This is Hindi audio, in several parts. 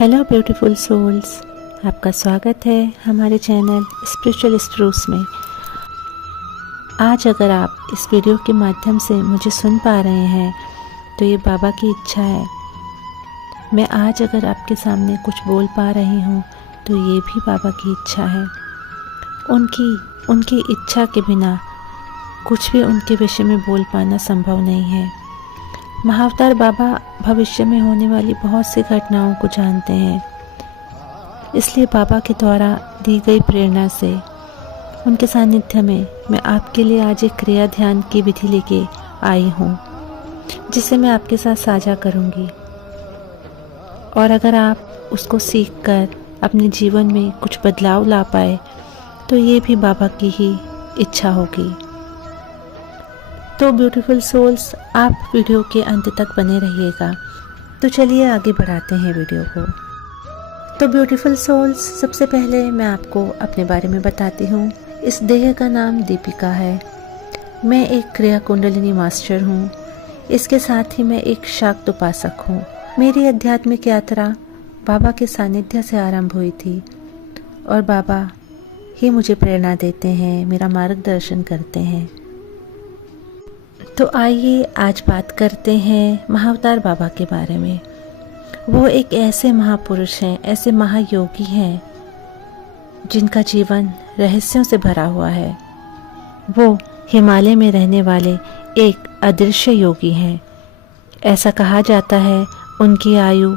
हेलो ब्यूटीफुल सोल्स, आपका स्वागत है हमारे चैनल स्पिरिचुअल स्प्रूस में। आज अगर आप इस वीडियो के माध्यम से मुझे सुन पा रहे हैं तो ये बाबा की इच्छा है। मैं आज अगर आपके सामने कुछ बोल पा रही हूँ तो ये भी बाबा की इच्छा है। उनकी इच्छा के बिना कुछ भी उनके विषय में बोल पाना संभव नहीं है। महाअवतार बाबा भविष्य में होने वाली बहुत सी घटनाओं को जानते हैं, इसलिए बाबा के द्वारा दी गई प्रेरणा से उनके सानिध्य में मैं आपके लिए आज एक क्रिया ध्यान की विधि लेके आई हूँ, जिसे मैं आपके साथ साझा करूँगी। और अगर आप उसको सीख कर अपने जीवन में कुछ बदलाव ला पाए तो ये भी बाबा की ही इच्छा होगी। तो ब्यूटीफुल सोल्स, आप वीडियो के अंत तक बने रहिएगा। तो चलिए आगे बढ़ाते हैं वीडियो को। तो ब्यूटीफुल सोल्स, सबसे पहले मैं आपको अपने बारे में बताती हूँ। इस देह का नाम दीपिका है। मैं एक क्रिया कुंडलिनी मास्टर हूँ। इसके साथ ही मैं एक शाक्त उपासक हूँ। मेरी आध्यात्मिक यात्रा बाबा के सानिध्य से आरंभ हुई थी और बाबा ही मुझे प्रेरणा देते हैं, मेरा मार्गदर्शन करते हैं। तो आइए आज बात करते हैं महाअवतार बाबा के बारे में। वो एक ऐसे महापुरुष हैं, ऐसे महायोगी हैं जिनका जीवन रहस्यों से भरा हुआ है। वो हिमालय में रहने वाले एक अदृश्य योगी हैं। ऐसा कहा जाता है उनकी आयु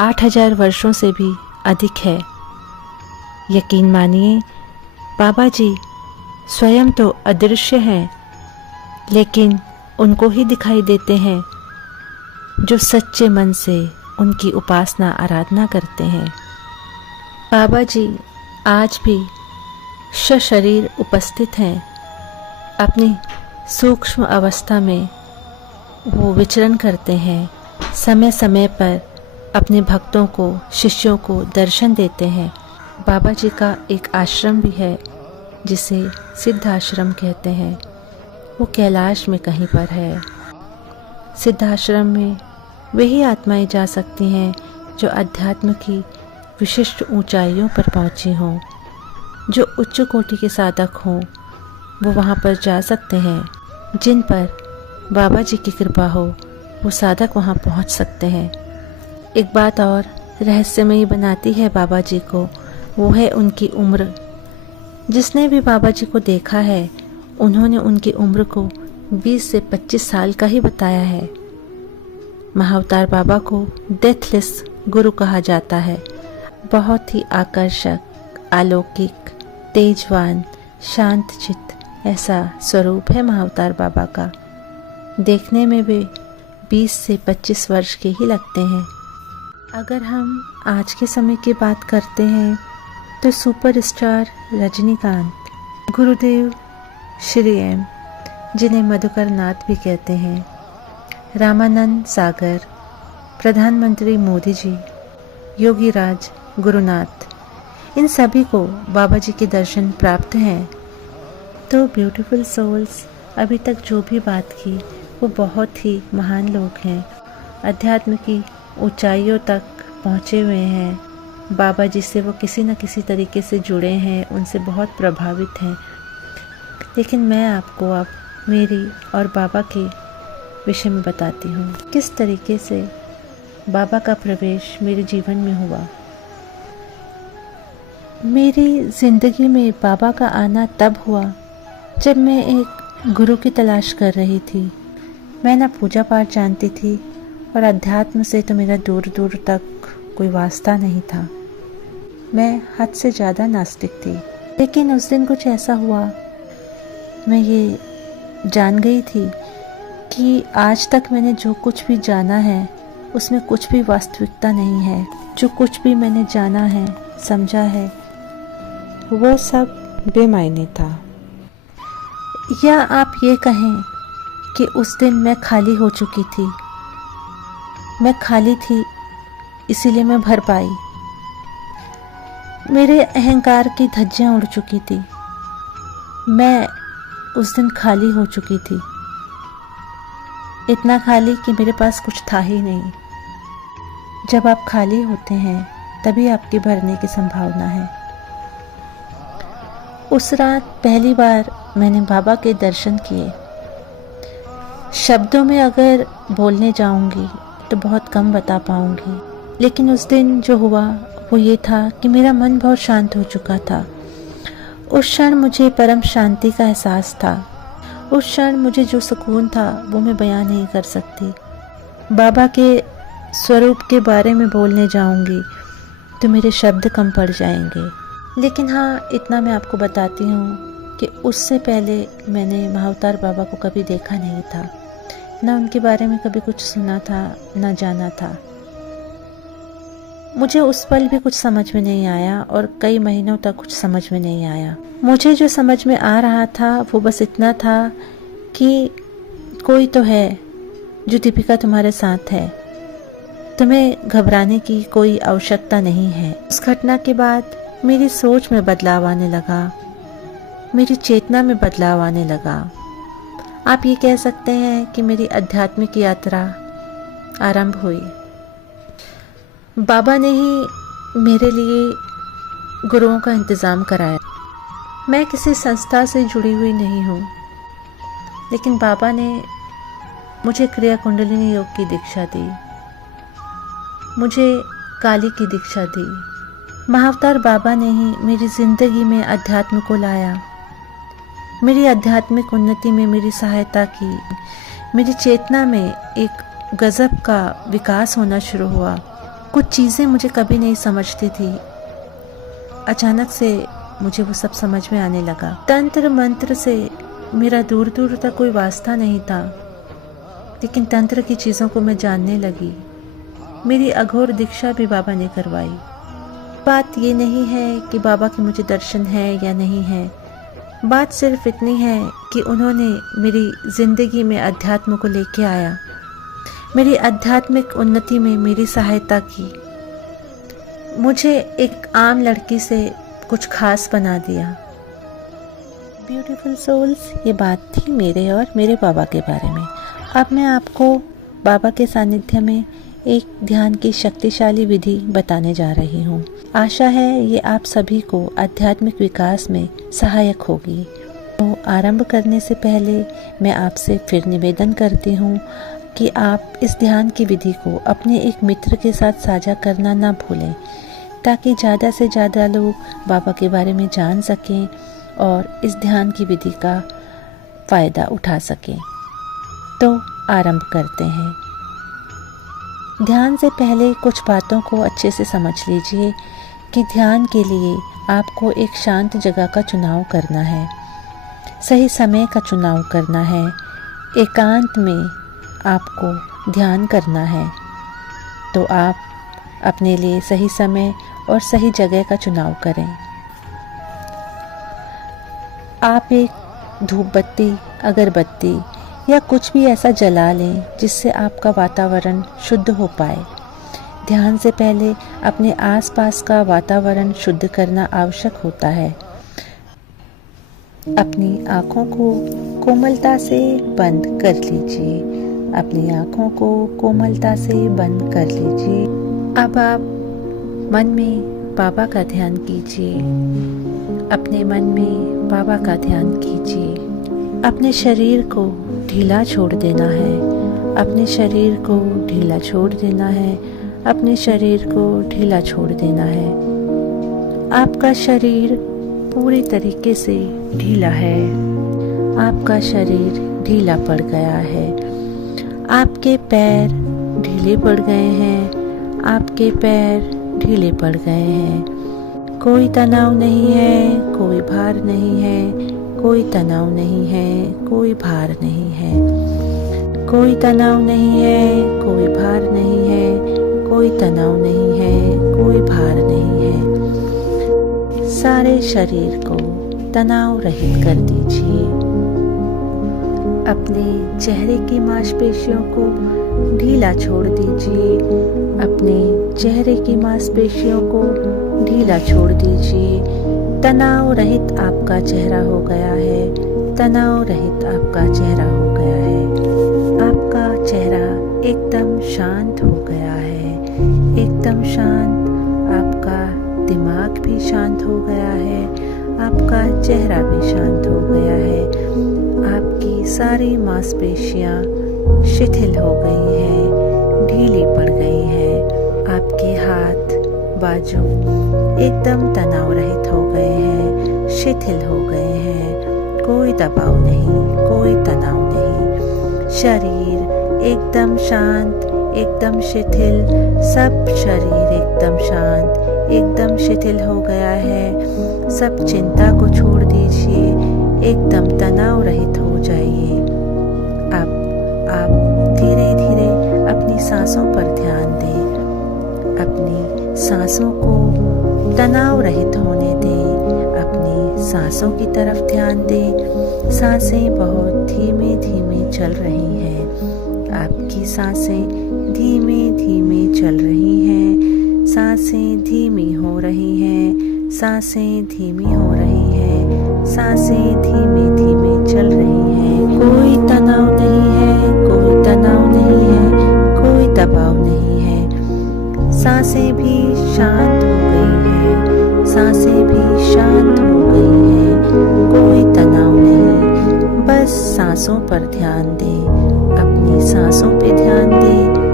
8000 वर्षों से भी अधिक है। यकीन मानिए, बाबा जी स्वयं तो अदृश्य हैं, लेकिन उनको ही दिखाई देते हैं जो सच्चे मन से उनकी उपासना आराधना करते हैं। बाबा जी आज भी सशरीर उपस्थित हैं। अपनी सूक्ष्म अवस्था में वो विचरण करते हैं। समय समय पर अपने भक्तों को, शिष्यों को दर्शन देते हैं। बाबा जी का एक आश्रम भी है जिसे सिद्ध आश्रम कहते हैं। वो कैलाश में कहीं पर है। सिद्धाश्रम में वही आत्माएं जा सकती हैं जो अध्यात्म की विशिष्ट ऊंचाइयों पर पहुंची हों, जो उच्च कोटि के साधक हों। वो वहां पर जा सकते हैं। जिन पर बाबा जी की कृपा हो वो साधक वहां पहुंच सकते हैं। एक बात और रहस्यमयी बनाती है बाबा जी को, वो है उनकी उम्र। जिसने भी बाबा जी को देखा है उन्होंने उनकी उम्र को 20 से 25 साल का ही बताया है। महाअवतार बाबा को डेथलेस गुरु कहा जाता है। बहुत ही आकर्षक, अलौकिक, तेजवान, शांत चित्त ऐसा स्वरूप है महाअवतार बाबा का। देखने में वे 20 से 25 वर्ष के ही लगते हैं। अगर हम आज के समय की बात करते हैं तो सुपरस्टार रजनीकांत, गुरुदेव श्री एम, जिन्हें मधुकर नाथ भी कहते हैं, रामानंद सागर, प्रधानमंत्री मोदी जी, योगी राज गुरुनाथ, इन सभी को बाबा जी के दर्शन प्राप्त हैं। तो ब्यूटीफुल सोल्स, अभी तक जो भी बात की वो बहुत ही महान लोग हैं। अध्यात्म की ऊंचाइयों तक पहुँचे हुए हैं। बाबा जी से वो किसी न किसी तरीके से जुड़े हैं, उनसे बहुत प्रभावित हैं। लेकिन मैं आपको अब मेरी और बाबा के विषय में बताती हूँ, किस तरीके से बाबा का प्रवेश मेरे जीवन में हुआ। मेरी ज़िंदगी में बाबा का आना तब हुआ जब मैं एक गुरु की तलाश कर रही थी। मैं ना पूजा पाठ जानती थी और अध्यात्म से तो मेरा दूर दूर तक कोई वास्ता नहीं था। मैं हद से ज़्यादा नास्तिक थी। लेकिन उस दिन कुछ ऐसा हुआ, मैं ये जान गई थी कि आज तक मैंने जो कुछ भी जाना है उसमें कुछ भी वास्तविकता नहीं है। जो कुछ भी मैंने जाना है, समझा है, वो सब बेमायने था। या आप ये कहें कि उस दिन मैं खाली हो चुकी थी। मैं खाली थी इसीलिए मैं भर पाई। मेरे अहंकार की धज्जियां उड़ चुकी थी। मैं उस दिन खाली हो चुकी थी, इतना खाली कि मेरे पास कुछ था ही नहीं। जब आप खाली होते हैं तभी आपकी भरने की संभावना है। उस रात पहली बार मैंने बाबा के दर्शन किए। शब्दों में अगर बोलने जाऊंगी तो बहुत कम बता पाऊंगी, लेकिन उस दिन जो हुआ वो ये था कि मेरा मन बहुत शांत हो चुका था। उस क्षण मुझे परम शांति का एहसास था। उस क्षण मुझे जो सुकून था वो मैं बयान नहीं कर सकती। बाबा के स्वरूप के बारे में बोलने जाऊंगी तो मेरे शब्द कम पड़ जाएंगे, लेकिन हाँ, इतना मैं आपको बताती हूँ कि उससे पहले मैंने महाअवतार बाबा को कभी देखा नहीं था, ना उनके बारे में कभी कुछ सुना था, ना जाना था। मुझे उस पल भी कुछ समझ में नहीं आया और कई महीनों तक कुछ समझ में नहीं आया। मुझे जो समझ में आ रहा था वो बस इतना था कि कोई तो है जो दीपिका तुम्हारे साथ है, तुम्हें घबराने की कोई आवश्यकता नहीं है। उस घटना के बाद मेरी सोच में बदलाव आने लगा, मेरी चेतना में बदलाव आने लगा। आप ये कह सकते हैं कि मेरी आध्यात्मिक यात्रा आरंभ हुई। बाबा ने ही मेरे लिए गुरुओं का इंतज़ाम कराया। मैं किसी संस्था से जुड़ी हुई नहीं हूँ, लेकिन बाबा ने मुझे क्रिया कुंडलिनी योग की दीक्षा दी, मुझे काली की दीक्षा दी। महाअवतार बाबा ने ही मेरी ज़िंदगी में अध्यात्म को लाया, मेरी आध्यात्मिक उन्नति में मेरी सहायता की। मेरी चेतना में एक गज़ब का विकास होना शुरू हुआ। कुछ चीज़ें मुझे कभी नहीं समझती थी, अचानक से मुझे वो सब समझ में आने लगा। तंत्र मंत्र से मेरा दूर दूर तक कोई वास्ता नहीं था, लेकिन तंत्र की चीज़ों को मैं जानने लगी। मेरी अघोर दीक्षा भी बाबा ने करवाई। बात ये नहीं है कि बाबा के मुझे दर्शन है या नहीं है, बात सिर्फ इतनी है कि उन्होंने मेरी ज़िंदगी में अध्यात्म को लेके आया, मेरी आध्यात्मिक उन्नति में मेरी सहायता की, मुझे एक आम लड़की से कुछ खास बना दिया। ब्यूटीफुल सोल्स, ये बात थी मेरे और मेरे बाबा के बारे में। अब मैं आपको बाबा के सानिध्य में एक ध्यान की शक्तिशाली विधि बताने जा रही हूँ। आशा है ये आप सभी को आध्यात्मिक विकास में सहायक होगी। तो आरंभ करने से पहले मैं आपसे फिर निवेदन करती हूँ कि आप इस ध्यान की विधि को अपने एक मित्र के साथ साझा करना ना भूलें, ताकि ज़्यादा से ज़्यादा लोग बाबा के बारे में जान सकें और इस ध्यान की विधि का फ़ायदा उठा सकें। तो आरंभ करते हैं। ध्यान से पहले कुछ बातों को अच्छे से समझ लीजिए कि ध्यान के लिए आपको एक शांत जगह का चुनाव करना है, सही समय का चुनाव करना है, एकांत में आपको ध्यान करना है। तो आप अपने लिए सही समय और सही जगह का चुनाव करें। आप एक धूप बत्ती, अगरबत्ती या कुछ भी ऐसा जला लें जिससे आपका वातावरण शुद्ध हो पाए। ध्यान से पहले अपने आसपास का वातावरण शुद्ध करना आवश्यक होता है। अपनी आँखों को कोमलता से बंद कर लीजिए। अपनी आँखों को कोमलता से बंद कर लीजिए। अब आप मन में बाबा का ध्यान कीजिए। अपने मन में बाबा का ध्यान कीजिए। अपने शरीर को ढीला छोड़ देना है। अपने शरीर को ढीला छोड़ देना है। अपने शरीर को ढीला छोड़ देना है। आपका शरीर पूरी तरीके से ढीला है। आपका शरीर ढीला पड़ गया है। आपके पैर ढीले पड़ गए हैं। आपके पैर ढीले पड़ गए हैं। कोई तनाव नहीं है, कोई भार नहीं है। कोई तनाव नहीं है, कोई भार नहीं है। कोई तनाव नहीं है, कोई भार नहीं है। कोई तनाव नहीं है, कोई भार नहीं है। सारे शरीर को तनाव रहित कर दीजिए। अपने चेहरे की मांसपेशियों को ढीला छोड़ दीजिए। अपने चेहरे की मांसपेशियों को ढीला छोड़ दीजिए। तनाव रहित आपका चेहरा हो गया है। तनाव रहित आपका चेहरा हो गया है। आपका चेहरा एकदम शांत हो गया है। एकदम शांत। आपका दिमाग भी शांत हो गया है, आपका चेहरा भी शांत हो गया है, आपकी सारी मांसपेशियां शिथिल हो गई हैं, ढीली पड़ गई हैं, आपके हाथ बाजू एकदम तनाव रहित हो गए हैं, शिथिल हो गए हैं। कोई दबाव नहीं, कोई तनाव नहीं। शरीर एकदम शांत, एकदम शिथिल। सब शरीर एकदम शांत, एकदम शिथिल हो गया है। सब चिंता को छोड़ दीजिए, एकदम तनाव रहित हो जाइए। अब आप धीरे धीरे अपनी सांसों पर ध्यान दें। अपनी सांसों को तनाव रहित होने दें। अपनी सांसों की तरफ ध्यान दें। सांसें बहुत धीमे धीमे चल रही हैं। आपकी सांसें धीमे धीमे चल रही हैं। सांसें धीमी हो रही हैं। सांसें धीमी हो रही हैं। सांसें धीमे धीमे चल रही हैं। कोई तनाव नहीं है, कोई तनाव नहीं है, कोई दबाव नहीं है। सांसें भी शांत हो गई हैं। सांसें भी शांत हो गई हैं। कोई तनाव नहीं। बस सांसों पर ध्यान दें। अपनी सांसों पे ध्यान दें।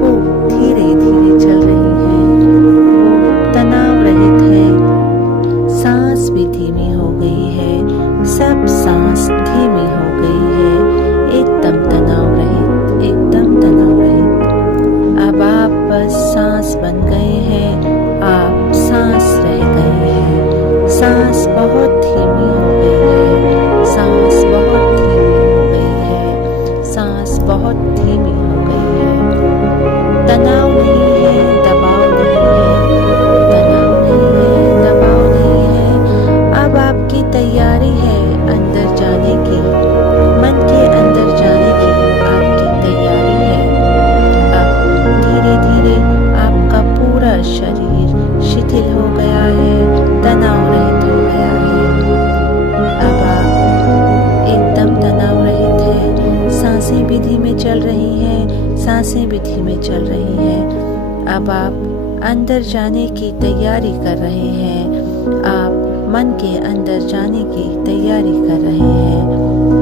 वो धीरे धीरे चल रही हैं। वो तनाव रहित है। सांस भी धीमी हो गई है। सब सांस धीमी हो गई है। एकदम तनाव रहित, एकदम तनाव रहित। अब आप बस सांस बन गए हैं। आप सांस रह गए हैं। सांस बहुत धीमी हो गई है। सांस बहुत धीमी हो गई है। सांस बहुत धीमी हो गई है। तनाव नहीं है, दबाव नहीं है। तनाव नहीं है, दबाव नहीं है। अब आपकी तैयारी है अंदर जाने की। मन के अंदर जाने की आपकी तैयारी है। अब धीरे धीरे आपका पूरा शरीर शिथिल हो गया है, तनाव रहित हो गया है। अब आप एकदम तनाव रहित है। सांसें भी धीमे चल रही हैं। सांसें भी धीमे चल रही हैं। अब आप अंदर जाने की तैयारी कर रहे हैं। आप मन के अंदर जाने की तैयारी कर रहे हैं।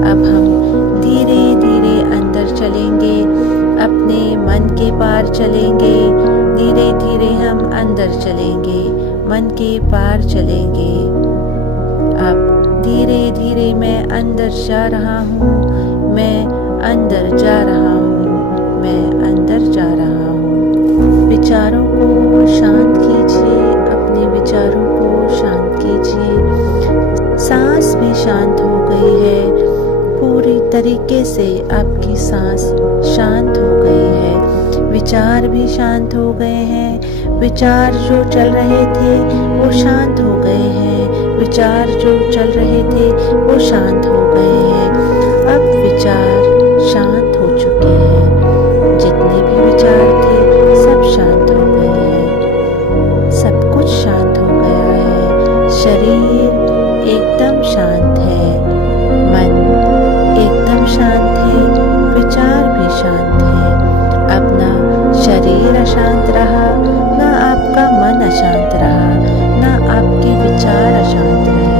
अब हम धीरे धीरे अंदर चलेंगे, अपने मन के पार चलेंगे। धीरे धीरे हम अंदर चलेंगे, मन के पार चलेंगे। अब धीरे धीरे मैं अंदर जा रहा हूँ। मैं अंदर जा रहा हूँ। मैं अंदर जा रहा हूँ। विचारों को शांत कीजिए। अपने विचारों को शांत कीजिए। सांस भी शांत हो गई है। पूरी तरीके से आपकी सांस शांत हो गई है। विचार भी शांत हो गए हैं। विचार जो चल रहे थे वो शांत हो गए हैं। विचार जो चल रहे थे वो शांत हो गए हैं। अब विचार शांत हो चुके हैं। जितने भी विचार थे सब शांत हो गए हैं। सब कुछ शांत हो गया है। शरीर एकदम शांत है। मन एकदम शांत है। विचार भी शांत है। अब ना शरीर अशांत रहा, ना आपका मन अशांत रहा, ना आपके विचार अशांत रहे।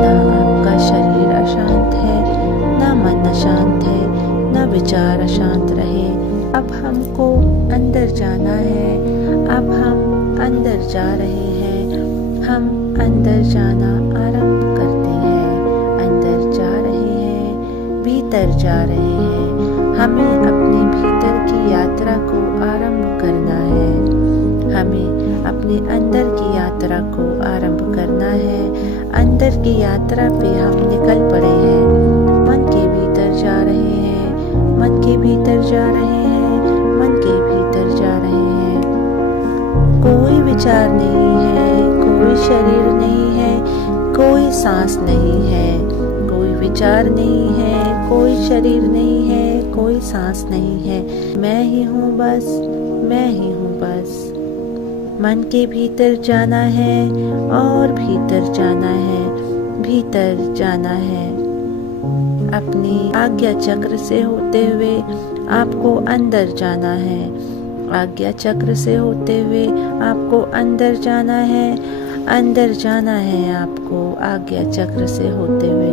ना आपका शरीर अशांत है, ना मन अशांत है, ना विचार अशांत रहे। अब हमको अंदर जाना है। अब हम अंदर जा रहे हैं। हम अंदर जाना आरंभ करते हैं। अंदर जा रहे हैं, भीतर जा रहे हैं। हमें अपने भीतर की यात्रा को आरंभ करना है। हमें अपने अंदर की यात्रा को आरंभ करना है। अंदर की यात्रा पे हम निकल पड़े हैं। मन के भीतर जा रहे हैं। मन के भीतर जा रहे हैं। मन के भीतर जा रहे हैं। कोई विचार नहीं है, कोई शरीर नहीं है, कोई सांस नहीं है, कोई विचार नहीं है, कोई शरीर नहीं है, कोई सांस नहीं है। मैं ही हूँ बस, मैं ही हूँ बस। मन के भीतर जाना है और भीतर जाना है, भीतर जाना है। अपनी आज्ञा चक्र से होते हुए आपको अंदर जाना है आज्ञा चक्र से होते हुए आपको अंदर जाना है, अंदर जाना है आपको आज्ञा चक्र से होते हुए।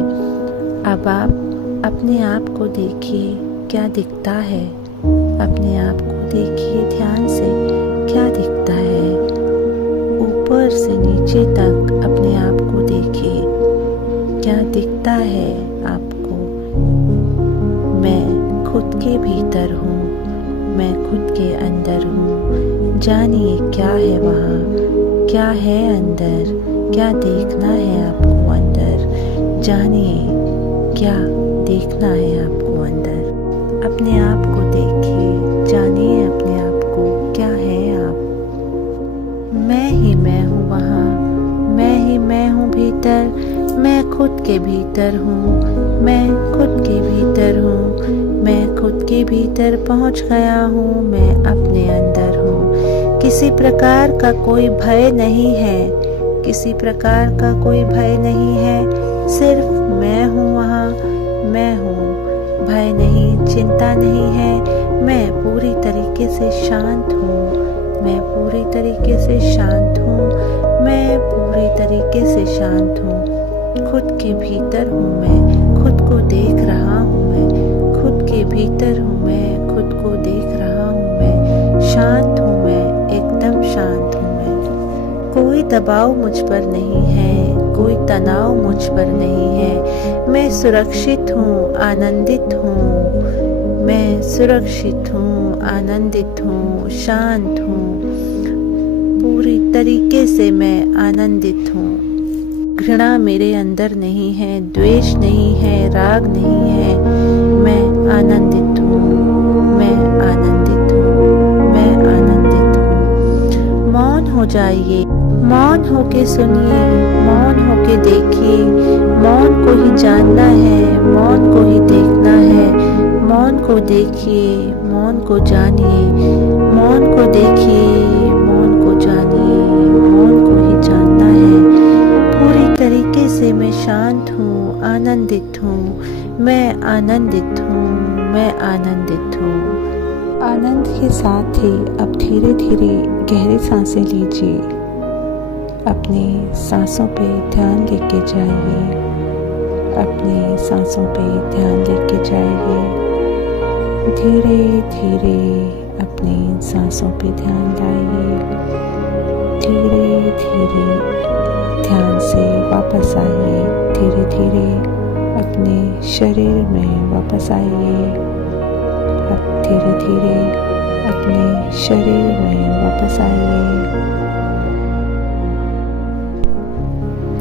अब आप अपने आप को देखिए क्या दिखता है, अपने आप को देखिए ध्यान से क्या दिखता है। ऊपर से नीचे तक अपने आप को देखिए क्या दिखता है आपको। मैं खुद के भीतर हूँ, मैं खुद के अंदर हूँ। जानिए क्या है वहाँ, क्या है अंदर, क्या देखना है आपको अंदर। जानिए क्या देखना है आपको अंदर। अपने आप को देखिए, जानिए अपने आप को क्या है आप। मैं ही मैं हूँ वहाँ, मैं ही मैं हूँ भीतर, मैं खुद के भीतर हूँ, मैं खुद के भीतर हूँ, मैं खुद के भीतर पहुँच गया हूँ, मैं अपने अंदर हूँ। किसी प्रकार का कोई भय नहीं है, किसी प्रकार का कोई भय नहीं है, सिर्फ मैं हूँ वहाँ, मैं हूँ। भय नहीं, चिंता नहीं है, मैं पूरी तरीके से शांत हूँ, मैं पूरी तरीके से शांत हूँ, मैं पूरी तरीके से शांत हूँ। खुद के भीतर हूँ मैं, खुद को देख रहा हूँ मैं, खुद के भीतर हूँ मैं, खुद को देख रहा हूँ मैं। शांत हूँ मैं, एकदम शांत हूँ मैं। कोई दबाव मुझ पर नहीं है, कोई तनाव मुझ पर नहीं है। मैं सुरक्षित हूँ, आनंदित हूँ, मैं सुरक्षित हूँ, आनंदित हूँ, शांत हूँ। पूरी तरीके से मैं आनंदित हूँ। घृणा मेरे अंदर नहीं है, द्वेष नहीं है, राग नहीं है। मैं आनंदित हूँ, मैं आनंदित हूँ, मैं आनंदित हूँ। मौन हो जाइए, मौन होके सुनिए, मौन होके देखिए। मौन को ही जानना है, मौन को ही देखना है। मौन को देखिए, मौन को जानिए, मौन को देखिए, मौन को जानिए, मौन को ही जानना है। पूरी तरीके से मैं शांत हूँ, आनंदित हूँ, मैं आनंदित हूँ, मैं आनंदित हूँ। आनंद के साथ ही अब धीरे धीरे गहरी सांसें लीजिए। अपनी सांसों पे ध्यान लेके जाइए, अपनी सांसों पे ध्यान लेके जाइए। धीरे धीरे अपनी सांसों पे ध्यान लाइए। धीरे धीरे ध्यान से वापस आइए। धीरे धीरे अपने शरीर में वापस आइए। अब धीरे धीरे अपने शरीर में वापस आइए।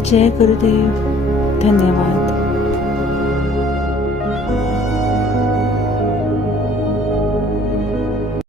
जय गुरुदेव। धन्यवाद।